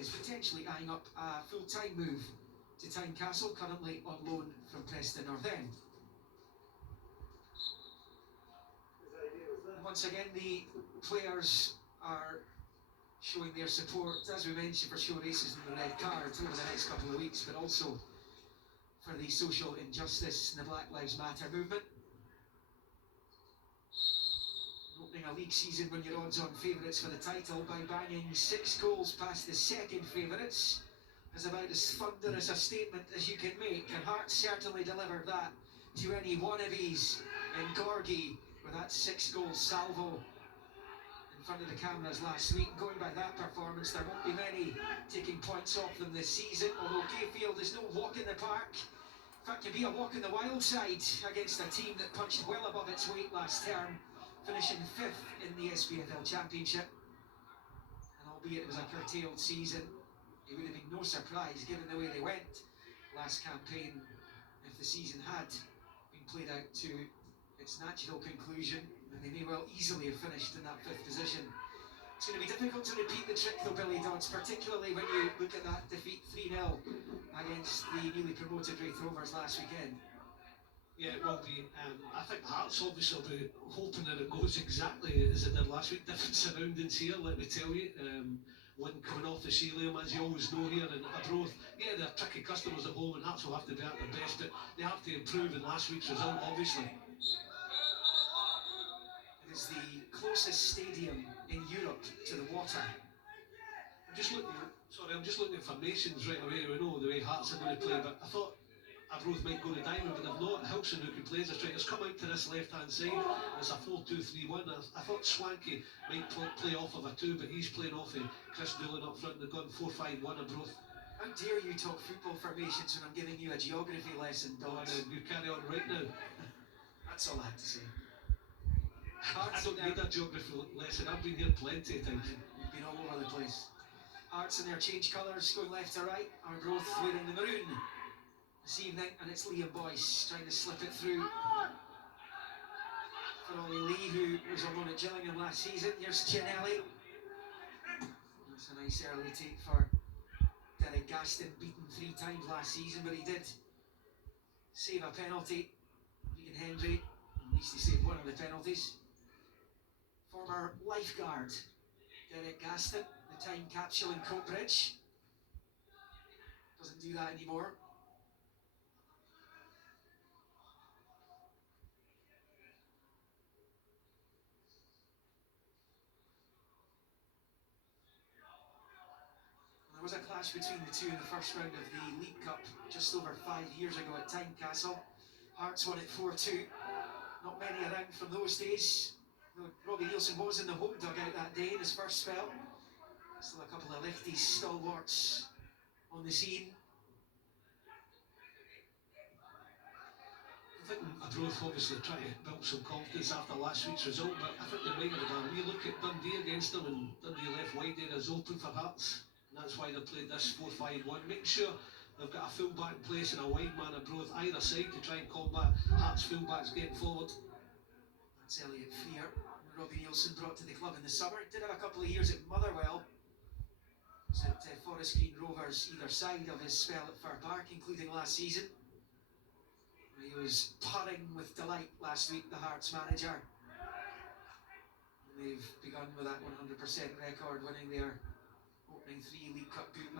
is potentially eyeing up a full-time move to Tynecastle, currently on loan from Preston North End. Once again, the players are showing their support, as we mentioned, for show races and the red card over the next couple of weeks, but also for the social injustice and the Black Lives Matter movement. Opening a league season when you're odds-on favourites for the title by banging 6 goals past the second favourites is about as thunderous a statement as you can make, and Hearts certainly delivered that to any wannabes in Gorgie with that 6-goal salvo in front of the cameras last week. Going by that performance, there won't be many taking points off them this season, although Gayfield is no walk in the park. In fact, it'd be a walk in the wild side against a team that punched well above its weight last term, finishing 5th in the SPFL Championship. And albeit it was a curtailed season, it would have been no surprise, given the way they went last campaign, if the season had been played out to its natural conclusion, then they may well easily have finished in that 5th position. It's going to be difficult to repeat the trick though, Billy Dodds, particularly when you look at that defeat 3-0 against the newly promoted Wraith Rovers last weekend. Yeah, it will be. I think the Hearts obviously will be hoping that it goes exactly as it did last week. Different surroundings here, let me tell you. Wind coming off the Celium, as you always know here in Arbroath. Yeah, they're tricky customers at home, and Hearts will have to be at their best, but they have to improve in last week's result, obviously. It is the closest stadium in Europe to the water. I'm just looking at formations right away. We know the way Hearts are going to play, but I thought Arbroath might go to diamond, but they've not. Hilson, who can play as a striker, has come out to this left-hand side. It's a 4-2-3-1. I thought Swanky might play off of a 2, but he's playing off of Chris Doolan up front. They've gone 4-5-1 Arbroath. How dare you talk football formations when I'm giving you a geography lesson, Dodds? You carry on right now. That's all I have to say. I don't need a geography lesson. I've been here plenty of times. You've been all over the place. Hearts in their change colours, going left to right. Arbroath wearing the maroon this evening, and it's Liam Boyce trying to slip it through for Ollie Lee, who was on loan at Gillingham last season. Here's Gianelli. That's a nice early take for Derek Gaston, beaten 3 times last season, but he did save a penalty. Regan Hendry, at least he saved one of the penalties. Former lifeguard Derek Gaston, the time capsule in Coatbridge, doesn't do that anymore. There was a clash between the two in the first round of the League Cup just over 5 years ago at Tynecastle. Hearts won it 4-2. Not many around from those days. Robbie Nielsen was in the home dugout that day in his first spell. Still a couple of lefties, stalwarts on the scene. I think Arbroath obviously trying to build some confidence after last week's result, but I think they might have done. We look at Dundee against them, and Dundee left wide there as open for Hearts. That's why they played this 4-5-1. Make sure they've got a full-back in place and a wide man Arbroath either side to try and combat Hearts full-backs getting forward. That's Elliot Fear, Robbie Nielsen brought to the club in the summer. Did have a couple of years at Motherwell. Was at Forest Green Rovers either side of his spell at Fir Park, including last season. He was purring with delight last week, the Hearts manager. They've begun with that 100% record, winning their opening 3 League Cup group